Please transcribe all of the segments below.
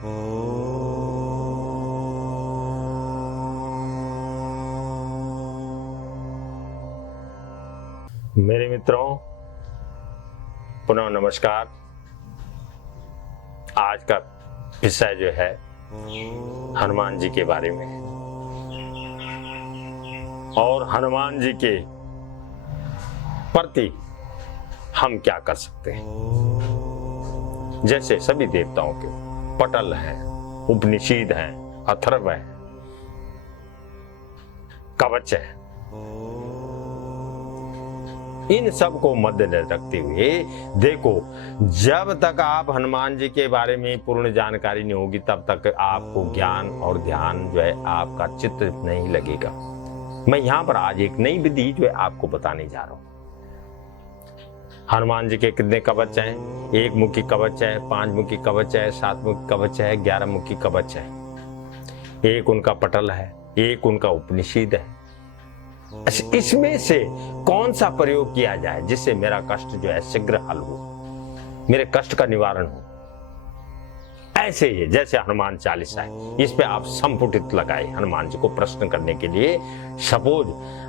मेरे मित्रों, पुनः नमस्कार। आज का विषय जो है हनुमान जी के बारे में, और हनुमान जी के प्रति हम क्या कर सकते हैं। जैसे सभी देवताओं के पटल हैं, उपनिषद हैं, अथर्व हैं, कवच है, इन सब को मद्देनजर रखते हुए देखो, जब तक आप हनुमान जी के बारे में पूर्ण जानकारी नहीं होगी तब तक आपको ज्ञान और ध्यान जो है आपका चित्त नहीं लगेगा। मैं यहाँ पर आज एक नई विधि जो है आपको बताने जा रहा हूँ। हनुमान जी के कितने कवच हैं? 1 मुखी कवच है, 5 मुखी कवच है, 7 मुखी कवच है, 11 मुखी कवच है। एक उनका पटल है, एक उनका उपनिषद है। इसमें से कौन सा प्रयोग किया जाए जिससे मेरा कष्ट जो है शीघ्र हल हो, मेरे कष्ट का निवारण हो। ऐसे ही जैसे हनुमान चालीसा है, इस पे आप संपुटित लगाए हनुमान जी को प्रश्न करने के लिए। सपोज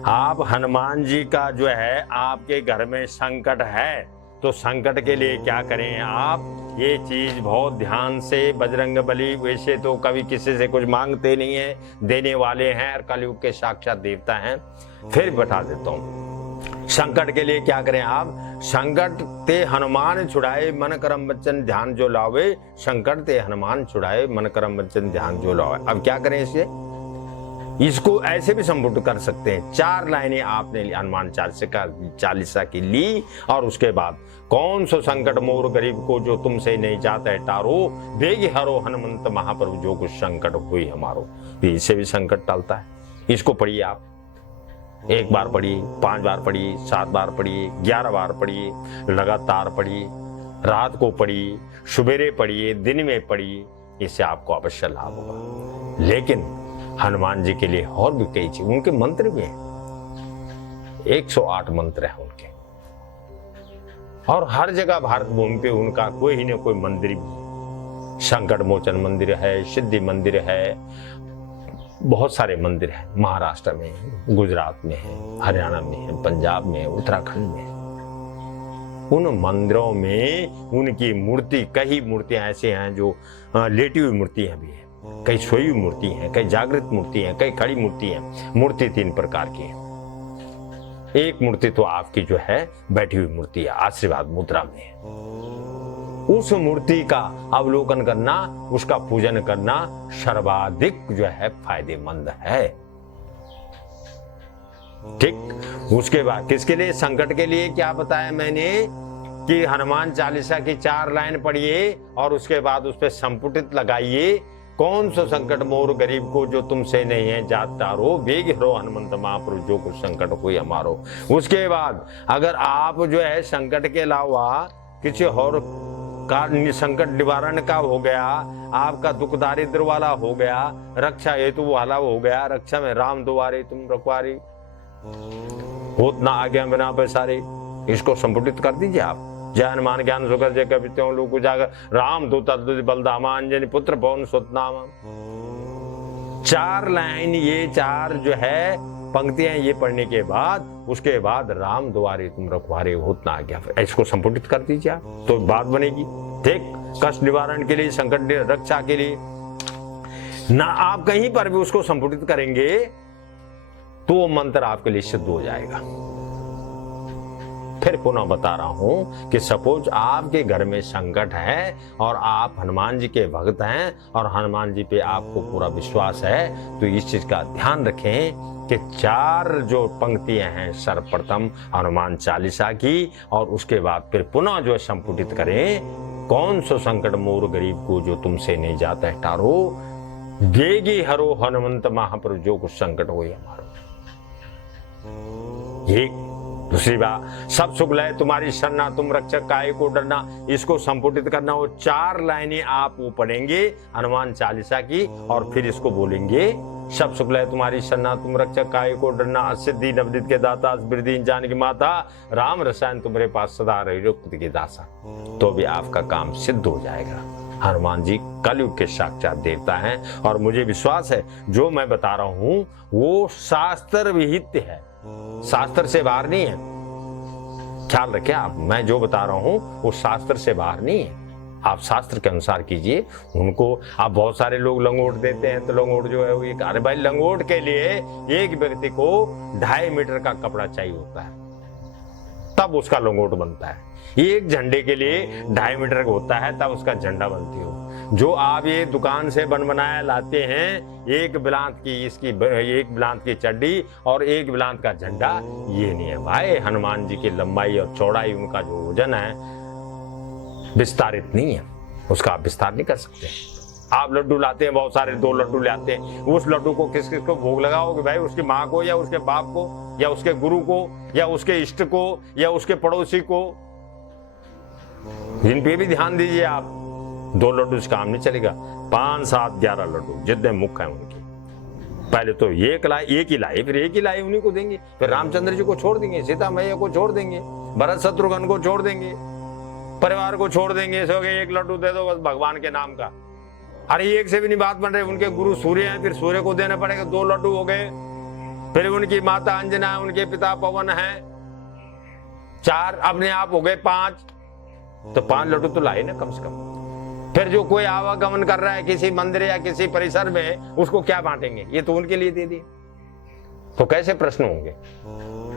आप हनुमान जी का जो है आपके घर में संकट है, तो संकट के लिए क्या करें आप, ये चीज बहुत ध्यान से, बजरंग बली वैसे तो कभी किसी से कुछ मांगते नहीं है, देने वाले हैं और कलयुग के साक्षात देवता हैं। फिर बता देता हूँ संकट के लिए क्या करें आप। संकट ते हनुमान छुड़ाए, मन करम वचन ध्यान जो लावे। संकट ते हनुमान छुड़ाए, मन करम वचन ध्यान जो लावे। अब क्या करें इसे, इसको ऐसे भी संपुट कर सकते हैं। 4 लाइनें आपने हनुमान चालीसा की ली, और उसके बाद कौन सो संकट मोर गरीब को जो तुमसे नहीं जाता है टारो, बेग हरो हनुमंत महाप्रभु जो कुछ संकट हुई हमारो। इससे भी संकट टलता है। इसको पढ़िए आप, 1 बार पढ़िए, 5 बार पढ़िए, 7 बार पढ़िए, 11 बार पढ़िए, लगातार पढ़िए, रात को पढ़िए, सुबेरे पढ़िए, दिन में पढ़िए। इससे आपको अवश्य लाभ होगा। लेकिन हनुमान जी के लिए और भी कई चीज, उनके मंत्र भी हैं, 108 मंत्र है उनके, और हर जगह भारत भूमि पे उनका कोई न कोई मंदिर भी, संकट मोचन मंदिर है, सिद्धि मंदिर है, बहुत सारे मंदिर हैं। महाराष्ट्र में, गुजरात में है, हरियाणा में है, पंजाब में है, उत्तराखंड में है। उन मंदिरों में उनकी मूर्ति, कई मूर्तियां ऐसी हैं जो लेटी हुई मूर्तियां भी हैं, कई सोई हुई मूर्ति हैं, कई जागृत मूर्ति हैं, कई खड़ी मूर्ति हैं। मूर्ति 3 प्रकार की है। एक मूर्ति तो आपकी जो है बैठी हुई मूर्ति है, आशीर्वाद मुद्रा में है। उस मूर्ति का अवलोकन करना, उसका पूजन करना सर्वाधिक जो है फायदेमंद है। ठीक। उसके बाद किसके लिए, संकट के लिए क्या बताया मैंने कि हनुमान चालीसा की 4 लाइन पढ़िए और उसके बाद उस पर संपुटित लगाइए। कौन सा संकट मोर गरीब को जो तुमसे नहीं है जात तारो, बेग हरो हनुमंत महाप्रभु जो कुछ संकट कोई हमारो। उसके बाद अगर आप जो है संकट के अलावा किसी और का संकट निवारण का हो गया, आपका दुख दारिद्र वाला हो गया, रक्षा हेतु वाला हो गया, रक्षा में राम दुआरे तुम रखवारी, होत ना आज्ञा बिना पैसारे, इसको संपुटित कर दीजिए आप। जय हनुमान ज्ञान सुकर जय कवित्यों लोक उजागर, राम दूत बलधामा अंजनी पुत्र पवन सुत नाम। 4 लाइन, ये 4 जो है पंक्तियां ये पढ़ने के बाद, उसके बाद राम दुआरे तुम रखवारे होत ना आज्ञा, इसको संपुटित कर दीजिए आप, तो बात बनेगी। ठीक। कष्ट निवारण के लिए, संकट रक्षा के लिए ना, आप कहीं पर भी उसको संपुटित करेंगे तो वो मंत्र आपके लिए सिद्ध हो जाएगा। फिर पुनः बता रहा हूं कि सपोज आपके घर में संकट है और आप हनुमान जी के भक्त हैं और हनुमान जी पे आपको पूरा विश्वास है, तो इस चीज का ध्यान रखें कि 4 जो पंक्तियां हैं सर्वप्रथम हनुमान चालीसा की, और उसके बाद फिर पुनः जो संपुटित करें। कौन सो संकट मोर गरीब को जो तुमसे नहीं जाता है टारो, बेगी हरो हनुमंत महाप्रभु जो कुछ संकट हो हमारो। ये दूसरी बात, सब सुख लय तुम्हारी शरणा, तुम रक्षक काहे को डरना, इसको संपुटित करना। वो 4 लाइनें आप वो पढ़ेंगे हनुमान चालीसा की, और फिर इसको बोलेंगे, सब सुख लय तुम्हारी शरणा, तुम रक्षक काहे को डरना, सिद्धि नवदित के दाता, वृद्धि जान की माता, राम रसायन तुम्हारे पास सदा रही की दासा। तो भी आपका काम सिद्ध हो जाएगा। हनुमान जी कलयुग के साक्षात देवता हैं और मुझे विश्वास है जो मैं बता रहा हूं वो शास्त्र विहित है, शास्त्र से बाहर नहीं है। ख्याल रखें आप, मैं जो बता रहा हूं वो शास्त्र से बाहर नहीं है, आप शास्त्र के अनुसार कीजिए उनको। आप बहुत सारे लोग लंगोट देते हैं तो लंगोट जो है वो एक, अरे भाई लंगोट के लिए एक व्यक्ति को 2.5 मीटर का कपड़ा चाहिए होता है तब उसका लंगोट बनता है। एक झंडे के लिए 2.5 मीटर का होता है तब उसका झंडा बनती हो। जो आप ये दुकान से बन बनाया लाते हैं, एक बिलांत की इसकी एक बिलांत की चड्डी और एक बिलांत का झंडा, ये नहीं है भाई। हनुमान जी की लंबाई और चौड़ाई, उनका जो वजन है विस्तारित नहीं है, उसका आप विस्तार नहीं कर सकते। आप लड्डू लाते हैं बहुत सारे, 2 लड्डू लाते हैं, उस लड्डू को किस किस को भोग लगाओगे भाई? उसकी माँ को या उसके बाप को या उसके गुरु को या उसके इष्ट को या उसके पड़ोसी को? इन पे भी ध्यान दीजिए आप। 2 लड्डू से काम नहीं चलेगा, 5, 7, 11 लड्डू जितने मुख हैं उनके। पहले तो एक ही लाए, फिर एक ही लाए उन्हीं को देंगे, फिर रामचंद्र जी को छोड़ देंगे, सीता मैया को छोड़ देंगे, भरत शत्रुघ्न को छोड़ देंगे, परिवार को छोड़ देंगे। सो गए, एक लड्डू दे दो बस भगवान के नाम का। अरे एक से भी नहीं बात बन रही, उनके गुरु सूर्य हैं, फिर सूर्य को देना पड़ेगा, 2 लड्डू हो गए। फिर उनकी माता अंजना है, उनके पिता पवन है, 4, अपने आप हो गए 5, तो 5 लड्डू तो लाए ना कम से कम। फिर जो कोई आवागमन कर रहा है किसी मंदिर या किसी परिसर में, उसको क्या बांटेंगे? ये तो उनके लिए दे दिए, तो कैसे प्रश्न होंगे?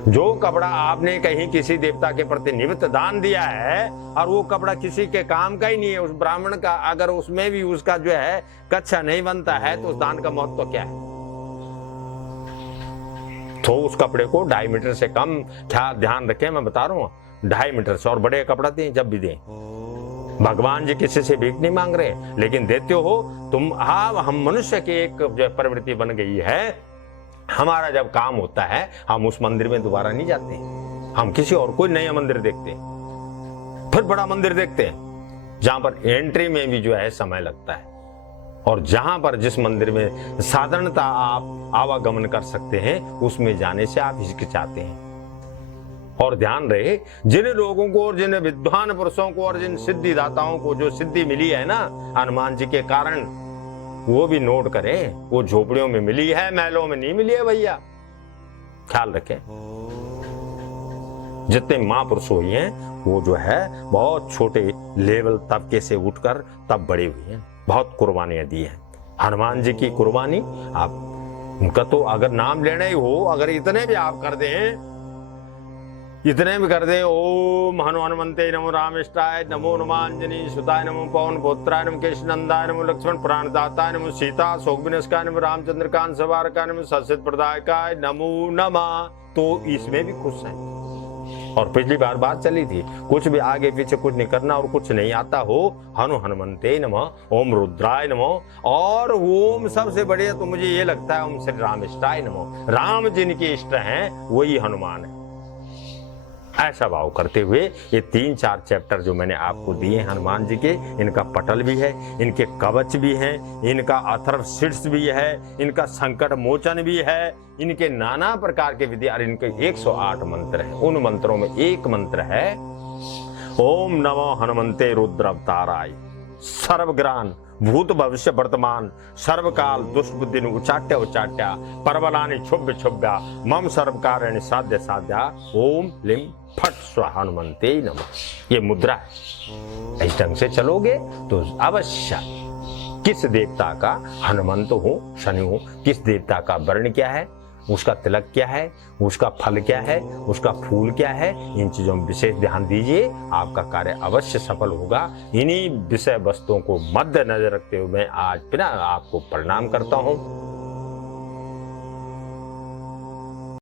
जो कपड़ा आपने कहीं किसी देवता के प्रति निमित्त दान दिया है और वो कपड़ा किसी के काम का ही नहीं है, उस ब्राह्मण का, अगर उसमें भी उसका जो है कच्छा नहीं बनता है तो उस दान का महत्व क्या है? तो उस कपड़े को 2.5 मीटर से कम, क्या ध्यान रखें, मैं बता रहा हूँ 2.5 मीटर से और बड़े कपड़ा दें जब भी दें। भगवान जी किसी से भीख नहीं मांग रहे, लेकिन देते हो तुम। हाँ, हम मनुष्य की एक जो प्रवृत्ति बन गई है, हमारा जब काम होता है हम उस मंदिर में दोबारा नहीं जाते, हम किसी और कोई नया मंदिर देखते हैं, फिर बड़ा मंदिर देखते हैं जहां पर एंट्री में भी जो है समय लगता है, और जहां पर जिस मंदिर में साधारणता आप आवागमन कर सकते हैं उसमें जाने से आप हिचकिचाते हैं। और ध्यान रहे, जिन लोगों को और जिन विद्वान पुरुषों को और जिन सिद्धिदाताओं को जो सिद्धि मिली है ना हनुमान जी के कारण, वो भी नोट करें, वो झोपड़ियों में मिली है, महलों में नहीं मिली है भैया। ख्याल रखें, जितने महापुरुष हुए हैं वो जो है बहुत छोटे लेवल तबके से उठकर तब बड़े हुए हैं, बहुत कुर्बानियां दी हैं। हनुमान जी की कुर्बानी, आप उनका तो अगर नाम लेना ही हो, अगर इतने भी आप कर दें, इतने भी कर दे, ओम हनुमंते नमो रामेष्टाय नमो नमांजनी सुताय नमो पवन पुत्राय नमो केशनंदाय नमो लक्ष्मण प्राणदाताय नमो सीता शोकविनस्काय नमो रामचंद्र कांत सवारकाय नमो ससित प्रदायकाय नमो नमः, तो इसमें भी खुश हैं। और पिछली बार बात चली थी, कुछ भी आगे पीछे कुछ नहीं करना और कुछ नहीं आता हो, हनुमंते नमः, ओम रुद्राय नमः, और ओम सबसे बढ़िया तो मुझे ये लगता है ओम श्री रामेष्टाय नमः। राम जिनके इष्ट हैं वही हनुमान है। ऐसा भाव करते हुए ये 3-4 चैप्टर जो मैंने आपको दिए हनुमान जी के, इनका पटल भी है, इनके कवच भी हैं, इनका अथर्व शीर्ष भी है, इनका संकट मोचन भी है, इनके नाना प्रकार के विधि, और इनके 108 मंत्र हैं। उन मंत्रों में एक मंत्र है ओम नमो हनुमंते रुद्र अवताराय सर्वग्रान भूत भविष्य वर्तमान सर्वकाल दुष्बुद्धि उचाट्य उचाट्या परबलानि क्षुभ्य क्षुभ्या मम सर्वकार्याणि साध्य साध्या ओम लिम फट स्वाहा हनुमंते नमः। ये मुद्रा है, इस ढंग से चलोगे तो अवश्य किस देवता का हनुमंत हो, शनि हो, किस देवता का वर्ण क्या है, उसका तिलक क्या है, उसका फल क्या है, उसका फूल क्या है, इन चीजों में विशेष ध्यान दीजिए, आपका कार्य अवश्य सफल होगा। इन्हीं विषय वस्तुओं को मद्देनजर रखते हुए मैं आज फिर आपको प्रणाम करता हूँ।